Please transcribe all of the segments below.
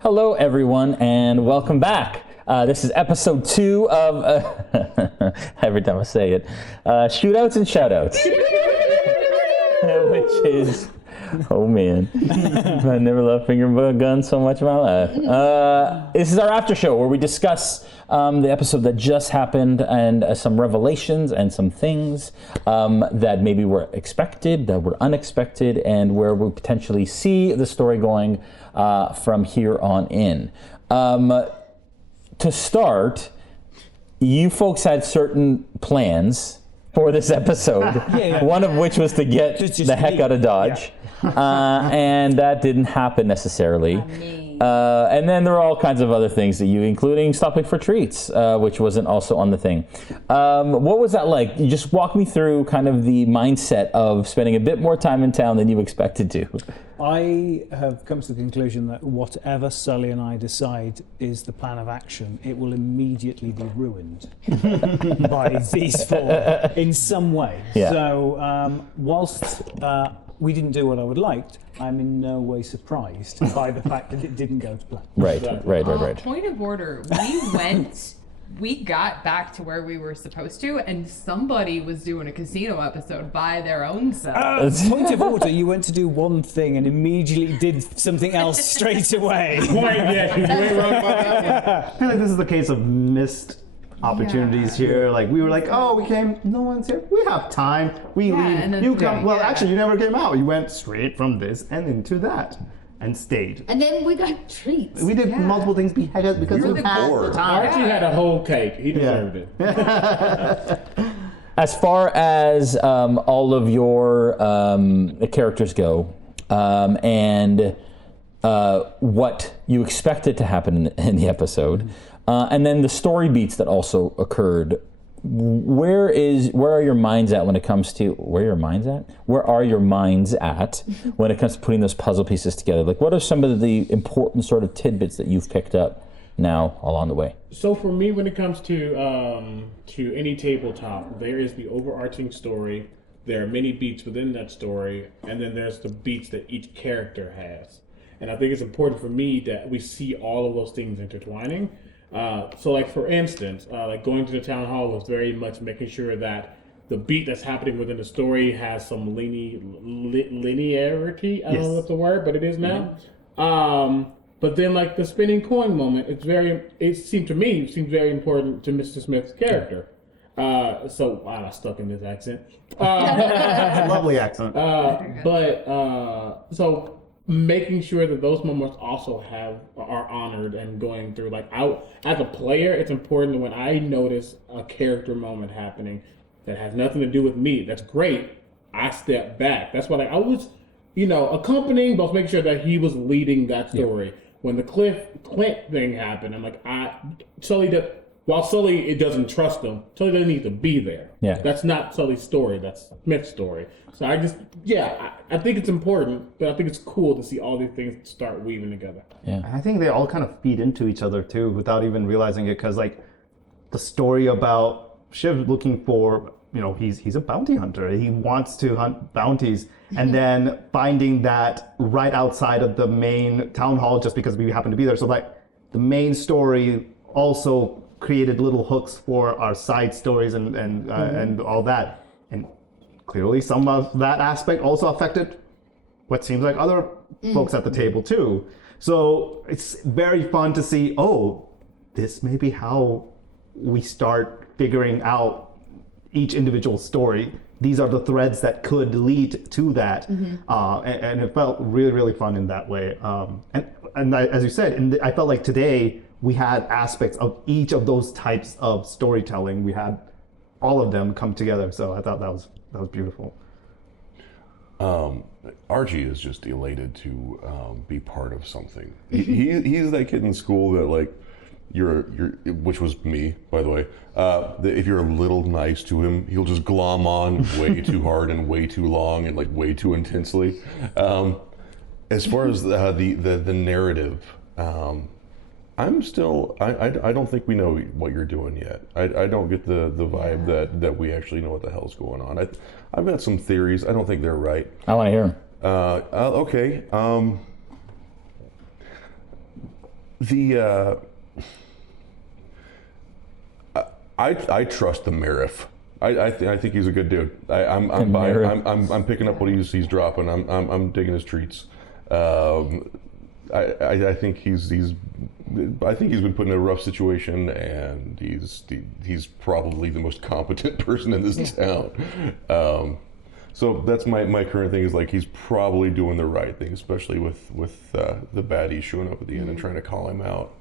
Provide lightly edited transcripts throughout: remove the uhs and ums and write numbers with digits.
Hello, everyone, and welcome back. This is episode 2 of, every time I say it, Shootouts and Shoutouts. Which is, oh man, I never loved finger guns so much in my life. This is our after show where we discuss the episode that just happened and some revelations and some things that maybe were expected, that were unexpected, and where we potentially see the story going from here on in. To start, you folks had certain plans for this episode, one of which was to get the heck out of Dodge, and that didn't happen necessarily. And then there are all kinds of other things that you, including stopping for treats, which wasn't also on the thing. What was that like? You just walk me through kind of the mindset of spending a bit more time in town than you expected to. I have come to the conclusion that whatever Sully and I decide is the plan of action, it will immediately be ruined by these four in some way. Yeah. So whilst we didn't do what I would liked, I'm in no way surprised by the fact that it didn't go to plan. Right. Point of order, we got back to where we were supposed to, and somebody was doing a casino episode by their own self. Point of order, you went to do one thing and immediately did something else straight away. You ain't wrong about that. I feel like this is the case of missed opportunities here. Like we were like, oh, we came, no one's here. We have time. We leave. You come. Well, actually, you never came out. You went straight from this and into that. And stayed. And then we got treats. We did multiple things because we had the time. Archie had a whole cake. He deserved it. As far as all of your characters go, and what you expected to happen in the episode, and then the story beats that also occurred, where are your minds at when it comes to when it comes to putting those puzzle pieces together? Like, what are some of the important sort of tidbits that you've picked up now along the way? So for me, when it comes to any tabletop, there is the overarching story. There are many beats within that story, and then there's the beats that each character has. And I think it's important for me that we see all of those things intertwining. So like for instance, like going to the town hall was very much making sure that the beat that's happening within the story has some linearity. I don't know if that's the word, but it is now. But then like the spinning coin moment, it seemed very important to Mr. Smith's character. So wow, I stuck in this accent. Lovely accent. So making sure that those moments also are honored and going through, like, as a player, it's important that when I notice a character moment happening that has nothing to do with me, that's great, I step back. That's why, like, I was, accompanying, but making sure that he was leading that story. Yeah. When the Clint thing happened, I'm like, while Sully, it doesn't trust him, Sully doesn't need to be there. Yeah. That's not Sully's story, that's Smith's story. So I think it's important, but I think it's cool to see all these things start weaving together. Yeah. I think they all kind of feed into each other too, without even realizing it, because like the story about Shiv looking for, he's a bounty hunter. He wants to hunt bounties, and then finding that right outside of the main town hall just because we happen to be there. So like the main story also created little hooks for our side stories and all that. And clearly some of that aspect also affected what seems like other folks at the table too. So it's very fun to see, this may be how we start figuring out each individual story. These are the threads that could lead to that. And it felt really, really fun in that way. And as you said, I felt like today we had aspects of each of those types of storytelling. We had all of them come together. So I thought that was beautiful. Archie is just elated to be part of something. He's that kid in school that like which was me, by the way. If you're a little nice to him, he'll just glom on way too hard and way too long and like way too intensely. As far as the narrative, I'm still, I don't think we know what you're doing yet. I don't get the vibe that we actually know what the hell's going on. I've got some theories. I don't think they're right. I want to hear them. Okay. I trust the Marif. I think he's a good dude. I'm buying. I'm picking up what he's dropping. I'm digging his treats. I think he's been put in a rough situation, and he's probably the most competent person in this town. So that's my current thing is like he's probably doing the right thing, especially with the baddie showing up at the end and trying to call him out.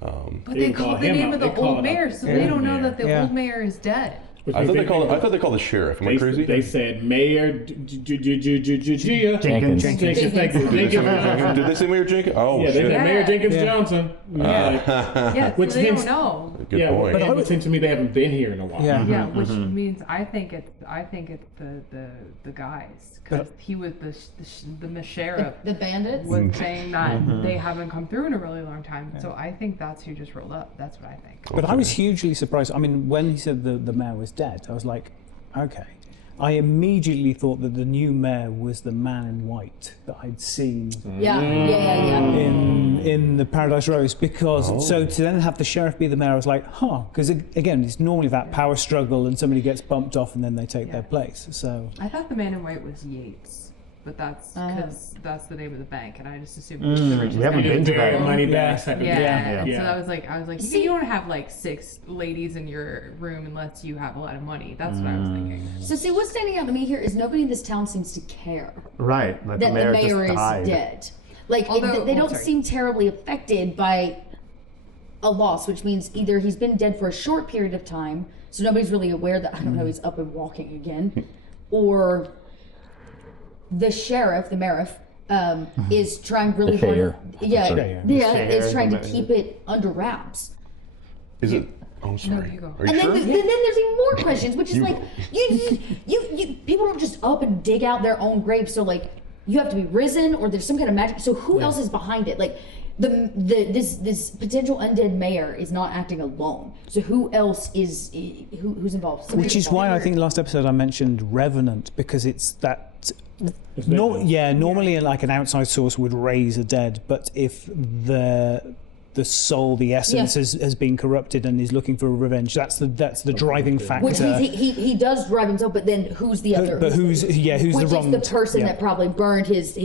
But they called the name of the old mayor, so they don't know that the old mayor is dead. I thought they called the sheriff. Am I crazy? They said Mayor Jenkins. Thank you. Did they say Mayor Jenkins? Oh, Yeah, they shit. said Mayor Jenkins Johnson. Yeah, Which so they hints- don't know. Good point. But it would seem to me they haven't been here in a while. Yeah. Yeah, which means I think it's the guys, because he was the sheriff The bandits? was saying that they haven't come through in a really long time. So I think that's who just rolled up. That's what I think. But I was hugely surprised. I mean, when he said the mayor was dead, I was like, okay. I immediately thought that the new mayor was the man in white that I'd seen Yeah. in the Paradise Rose, because so to then have the sheriff be the mayor, I was like, because again, it's normally that power struggle and somebody gets bumped off and then they take their place. So I thought the man in white was Yates, but that's because that's the name of the bank, and I just assumed it was the richest We haven't man. been to that. Money back. Yeah. Yeah. So I was like, you don't have like 6 ladies in your room unless you have a lot of money. That's what I was thinking. So see, what's standing out to me here is nobody in this town seems to care Right. Like that the mayor, is just died. dead. Like Although- they don't sorry. seem terribly affected by a loss, which means either he's been dead for a short period of time, so nobody's really aware that, I don't know, he's up and walking again, or the sheriff, the Marif, is trying really hard. Sheriff. Is trying to Sheriff. keep it under wraps. Is it? Oh, sorry. you go. Are you And sure? then there's even more questions, which is like, you people don't just up and dig out their own graves. So like, you have to be risen, or there's some kind of magic. So who else is behind it? Like, this potential undead mayor is not acting alone. So who else is who's involved? Somebody which is involved. why I think last episode I mentioned Revenant, because it's that. Normally like an outside source would raise a dead, but if the soul, the essence has been corrupted and is looking for revenge, that's the driving factor. Which means he does drive himself, but then who's the other? But who's which the is wrong? the person yeah. that probably burned his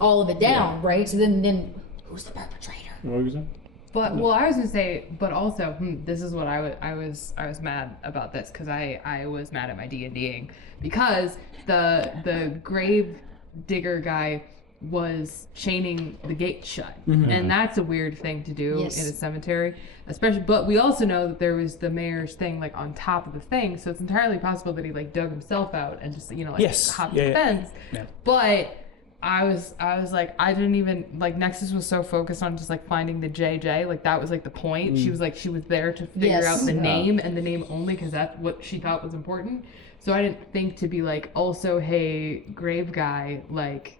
all of it down, right? So then who's the perpetrator? What were you saying? But well, I was gonna say, but also, this is what I was mad about this, because I was mad at my D&Ding because the grave digger guy was chaining the gate shut, and that's a weird thing to do Yes. in a cemetery, especially. But we also know that there was the mayor's thing like on top of the thing, so it's entirely possible that he like dug himself out and just Yes. hopped Yeah, the yeah. fence. Yeah. But I was like, I didn't even like, Nexus was so focused on just like finding the JJ, like that was like the point. She was like, she was there to figure Yes. out the name and the name only because that's what she thought was important. So I didn't think to be like, also, hey, grave guy, like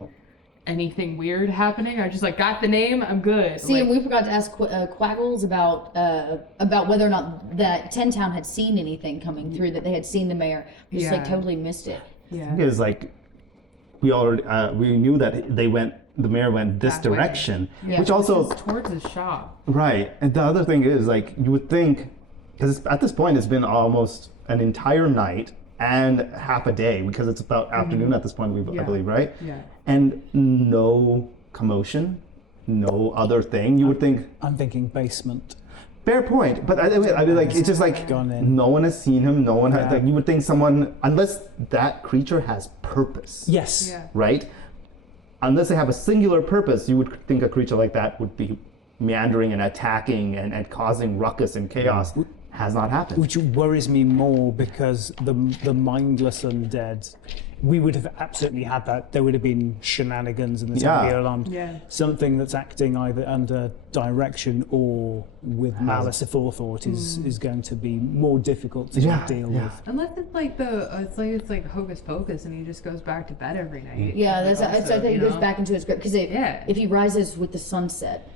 anything weird happening. I just like got the name, I'm good. See, like, and we forgot to ask Quaggles about whether or not that 10 Town had seen anything coming through, that they had seen the mayor. We just like Yeah. totally missed it. yeah. Is like we already we knew that the mayor went this That way. direction, Yeah, which also this is towards his shop. right. And the other thing is like you would think, because at this point it's been almost an entire night and half a day, because it's about afternoon at this point, I Yeah. believe, right? Yeah. And no commotion, no other thing. You would think I'm thinking basement. fair point, but I mean, like it's just like Gone in. no one has seen him. No one has, Yeah. like you would think someone, unless that creature has purpose. Yes. Yeah. Right? Unless they have a singular purpose, you would think a creature like that would be meandering and attacking and causing ruckus and chaos. Has not happened. Which worries me more, because the mindless undead, we would have absolutely had that. There would have been shenanigans and there's Yeah. somebody alarmed. Yeah. Something that's acting either under direction or with malice aforethought is going to be more difficult to Yeah, deal yeah. with. Unless it's like it's like hocus pocus and he just goes back to bed every night. Yeah, that's Like, I also, think you it goes know? back into his grip, because Yeah. if he rises with the sunset,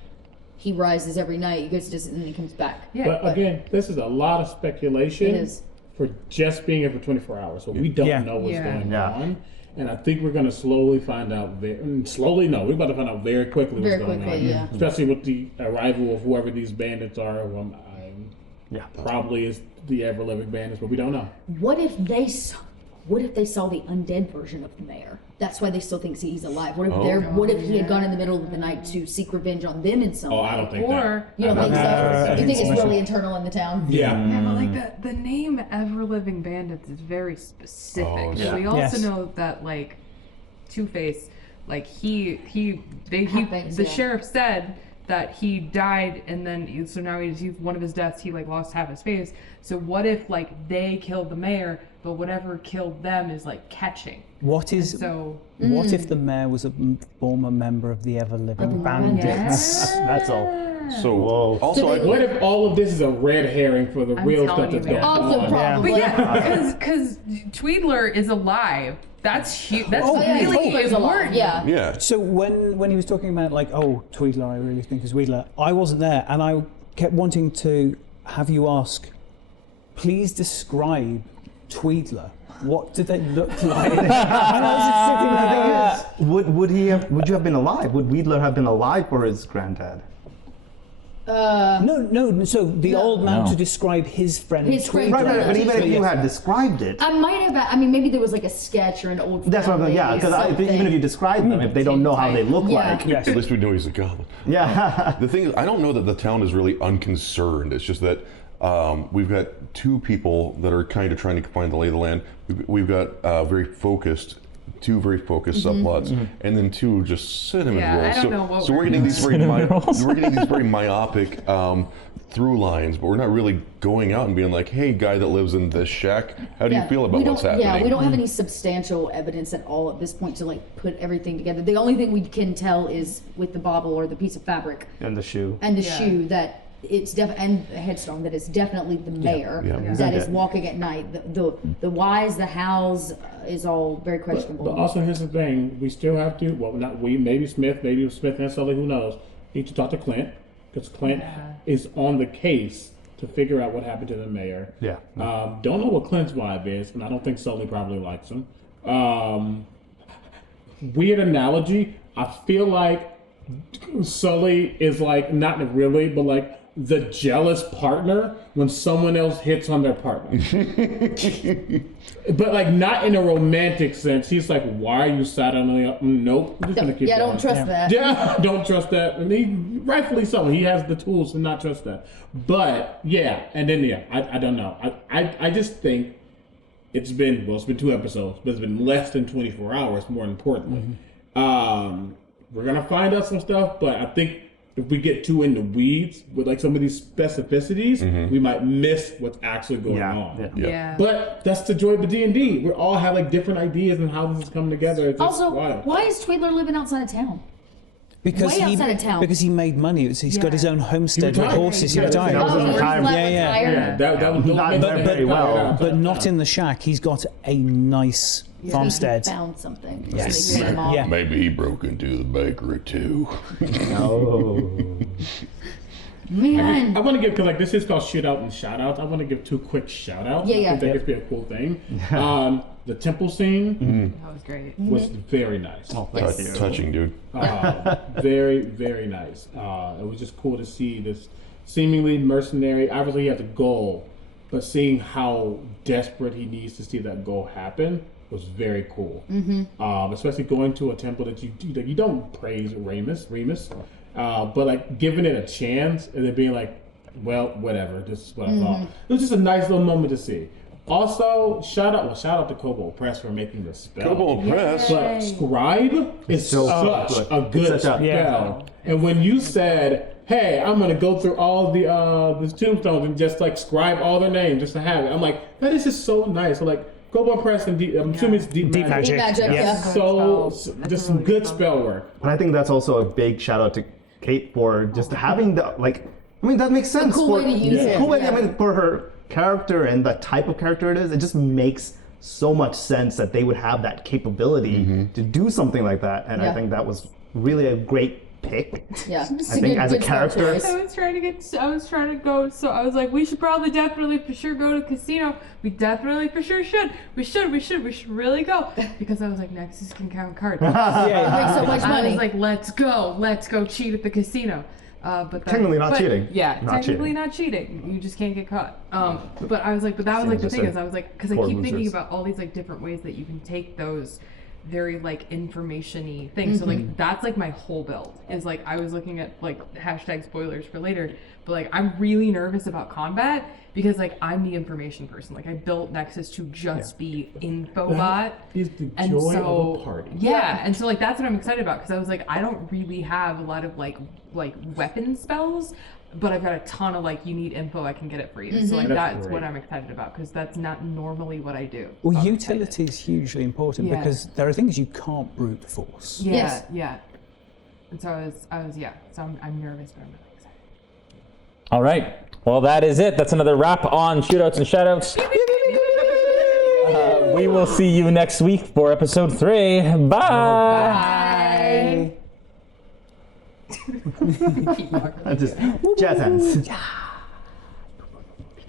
he rises every night. He goes to and then he comes back. Yeah. But again, this is a lot of speculation It is. for just being here for 24 hours. So we don't Yeah. know what's Yeah. going Yeah. on. And I think we're going to slowly find out we're about to find out very quickly what's Very going on. quickly, yeah. Especially with the arrival of whoever these bandits are. Probably is the ever-living bandits, but we don't know. What if they saw the undead version of the mayor? That's why they still think he's alive. What if he had gone in the middle of the night to seek revenge on them in some way? I don't think Or You don't think so? You think it's really internal in the town? Yeah. but like the name Ever Living Bandits is very specific. Oh, And yeah. we also Yes. know that like Two-Face, like the yeah. sheriff said that he died, and then so now he's one of his deaths. He like lost half his face. So what if like they killed the mayor, but whatever killed them is like catching? What if the mayor was a former member of the Ever Living Bandits? That's all. So also, What if all of this is a red herring for the I'm real telling stuff that's you, going man. Also, on? probably. But yeah, because Tweedler is alive. That's huge. That's really Tweedler's alive. important. Yeah. yeah. So when he was talking about like, Tweedler, I really think is Tweedler, I wasn't there, and I kept wanting to have you ask, please describe Tweedler. What did they look like? And I was just sitting there. Would you have been alive? Would Wedler have been alive for his granddad? No. So the old man to describe his friend. His friend, Tweedler. right. But even if you had described it, I might have. I mean, maybe there was like a sketch or an old. that's what I'm going. Yeah, because even if you describe them, if they don't know how they look Yeah. like, Yes. At least we know he's a goblin. yeah. The thing is, I don't know that the town is really unconcerned. It's just that we've got two people that are kind of trying to find the lay of the land. We've got two very focused subplots, and then two just cinnamon Yeah, rolls. I don't know what so we're we're getting these very Cinnamon rolls. we're getting these very myopic through lines, but we're not really going out and being like, "Hey, guy that lives in this shack, how do you feel about what's happening?" Yeah, we don't have any substantial evidence at all at this point to like put everything together. The only thing we can tell is with the bauble or the piece of fabric And the shoe. and the shoe that it's and the headstone that it's definitely the mayor yeah. that is Okay. walking at night. The whys, the hows is all very questionable. But also, here's the thing: we still have to. Well, not we. Maybe Smith and Sully. Who knows? Need to talk to Clint because Clint is on the case to figure out what happened to the mayor. Yeah. Don't know what Clint's vibe is, and I don't think Sully probably likes him. Weird analogy. I feel like Sully is like not really, but like the jealous partner when someone else hits on their partner. But like not in a romantic sense. He's like, "Why are you sat on the? Nope, I'm just gonna keep going." don't trust that. Yeah, don't trust that. And he rightfully so. He has the tools to not trust that. But yeah, and then I don't know. I just think it's been 2 episodes, but it's been less than 24 hours. More importantly, we're gonna find out some stuff, but I think if we get too in the weeds with like some of these specificities, we might miss what's actually going on. Yeah. But that's the joy of the D&D. We all have like different ideas and how this is coming together. It's just Also, wild. why is Tweedler living outside of town? Because Way outside of town. Because he made money. He's got his own homestead with retired. horses. He Yeah, retired. that was his retirement. Yeah, that was Not very well. But not in the shack. He's got a nice farmstead. He found something. Yes. So they paid him off. Yeah. Maybe he broke into the bakery too. Oh. Man. I want to give, because like this is called Shootout and Shoutouts. I want to give 2 quick shoutouts. Yeah, I think that could be a cool thing. The temple scene That was great. was very nice. Oh, thank you. Touching, dude. Very, very nice. It was just cool to see this seemingly mercenary. Obviously, he has a goal, but seeing how desperate he needs to see that goal happen was very cool. Especially going to a temple that you don't praise Remus, but like giving it a chance and then being like, well, whatever. This is what I thought. It was just a nice little moment to see. Also, shout out to Cobalt Press for making this spell. Cobalt Press. But Scribe is So such good. a good It's such a- spell. And when you said, "Hey, I'm gonna go through all the tombstones and just like scribe all their names just to have it," I'm like, that is just so nice. So like, Cobalt Press and I'm assuming it's Deep Deep Magic. Magic. Deep Magic, yeah. So just some good spell work. But I think that's also a big shout out to Kate for just having the like. I mean, that makes sense. cool for, way to use it, Cool way. yeah. I mean, for her character and the type of character it is, it just makes so much sense that they would have that capability to do something like that. And Yeah. I think that was really a great pick. Yeah. I think as a character, I was trying to go, so I was like, we should probably definitely for sure go to casino. We definitely for sure should. We should really go. Because I was like, Nexus can count cards. Make so much I money. was like, let's go cheat at the casino. But then, Technically not cheating. Yeah, Not technically cheating. not cheating. You just can't get caught. But I was like, but that was like the Just thing a is, I was like, because I poor keep thinking losers. about all these like different ways that you can take those very like information-y things. So like that's like my whole build is like I was looking at like hashtag spoilers for later, but like I'm really nervous about combat because like I'm the information person. Like I built Nexus to just be infobot. Is the And joy so, of a party. yeah, and so like that's what I'm excited about because I was like I don't really have a lot of like weapon spells, but I've got a ton of like you need info, I can get it for you. So like That's that's great. what I'm excited about because that's not normally what I do. Well, So I'm utility is hugely important Yeah. because there are things you can't brute force. excited. Yeah, Yes. yeah. And so I was yeah. So I'm nervous, but I'm really excited. All right. Well, that is it. That's another wrap on Shootouts and Shoutouts. We will see you next week for episode 3. Bye. Keep walking. just jazz hands.